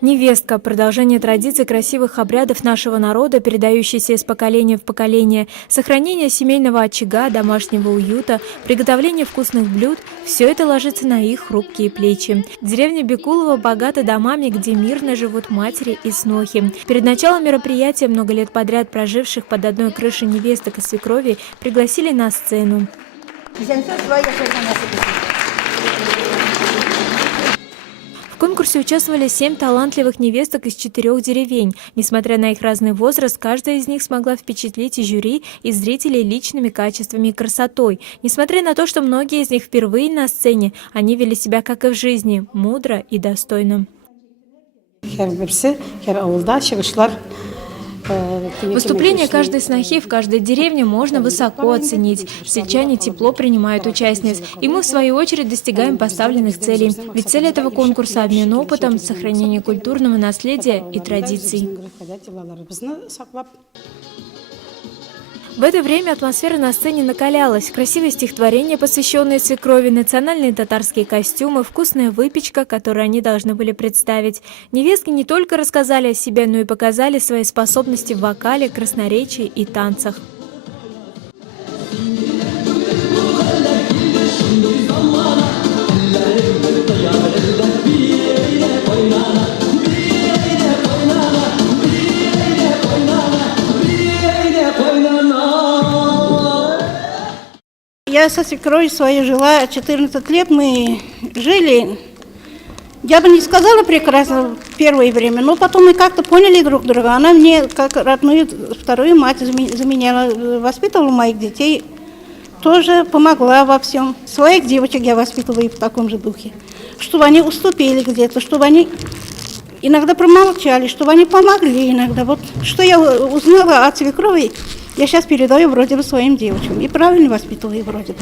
Невестка – продолжение традиций красивых обрядов нашего народа, передающиеся из поколения в поколение, сохранение семейного очага, домашнего уюта, приготовление вкусных блюд – все это ложится на их хрупкие плечи. Деревня Бекулово богата домами, где мирно живут матери и снохи. Перед началом мероприятия, много лет подряд проживших под одной крышей невесток и свекрови, пригласили на сцену. В конкурсе участвовали 7 талантливых невесток из 4 деревень. Несмотря на их разный возраст, каждая из них смогла впечатлить и жюри, и зрителей личными качествами и красотой. Несмотря на то, что многие из них впервые на сцене, они вели себя, как и в жизни, мудро и достойно. Выступление каждой снохи в каждой деревне можно высоко оценить. Сельчане тепло принимают участниц, и мы, в свою очередь, достигаем поставленных целей. Ведь цель этого конкурса – обмен опытом, сохранение культурного наследия и традиций. В это время атмосфера на сцене накалялась. Красивые стихотворения, посвященные свекрови, национальные татарские костюмы, вкусная выпечка, которую они должны были представить. Невестки не только рассказали о себе, но и показали свои способности в вокале, красноречии и танцах. Я со свекровью своей жила 14 лет, мы жили, я бы не сказала прекрасно в первое время, но потом мы как-то поняли друг друга. Она мне как родную вторую мать заменяла, воспитывала моих детей, тоже помогла во всем. Своих девочек я воспитываю в таком же духе, чтобы они уступили где-то, чтобы они иногда промолчали, чтобы они помогли иногда. Вот что я узнала от свекрови, я сейчас передаю вроде бы своим девочкам и правильно воспитываю вроде бы.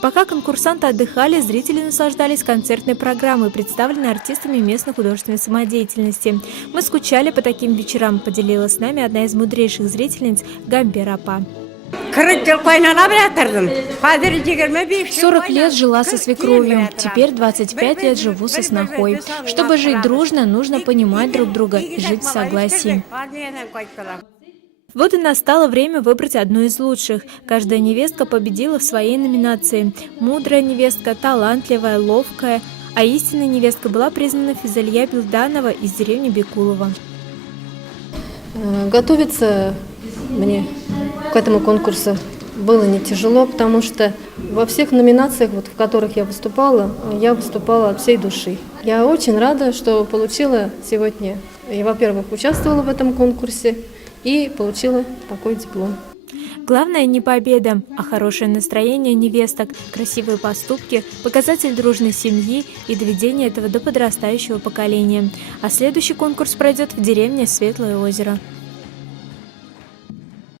Пока конкурсанты отдыхали, зрители наслаждались концертной программой, представленной артистами местной художественной самодеятельности. Мы скучали по таким вечерам, поделилась с нами одна из мудрейших зрительниц Гамбер Апа. 40 лет жила со свекровью, теперь 25 лет живу со снохой. Чтобы жить дружно, нужно понимать друг друга и жить в согласии. Вот и настало время выбрать одну из лучших. Каждая невестка победила в своей номинации. Мудрая невестка, талантливая, ловкая. А истинной невесткой была признана Физалия Билданова из деревни Бекулово. Готовиться мне к этому конкурсу было не тяжело, потому что во всех номинациях, в которых я выступала от всей души. Я очень рада, что получила сегодня, и, во-первых, участвовала в этом конкурсе, и получила такой диплом. Главное не победа, а хорошее настроение невесток, красивые поступки, показатель дружной семьи и доведение этого до подрастающего поколения. А следующий конкурс пройдет в деревне Светлое озеро.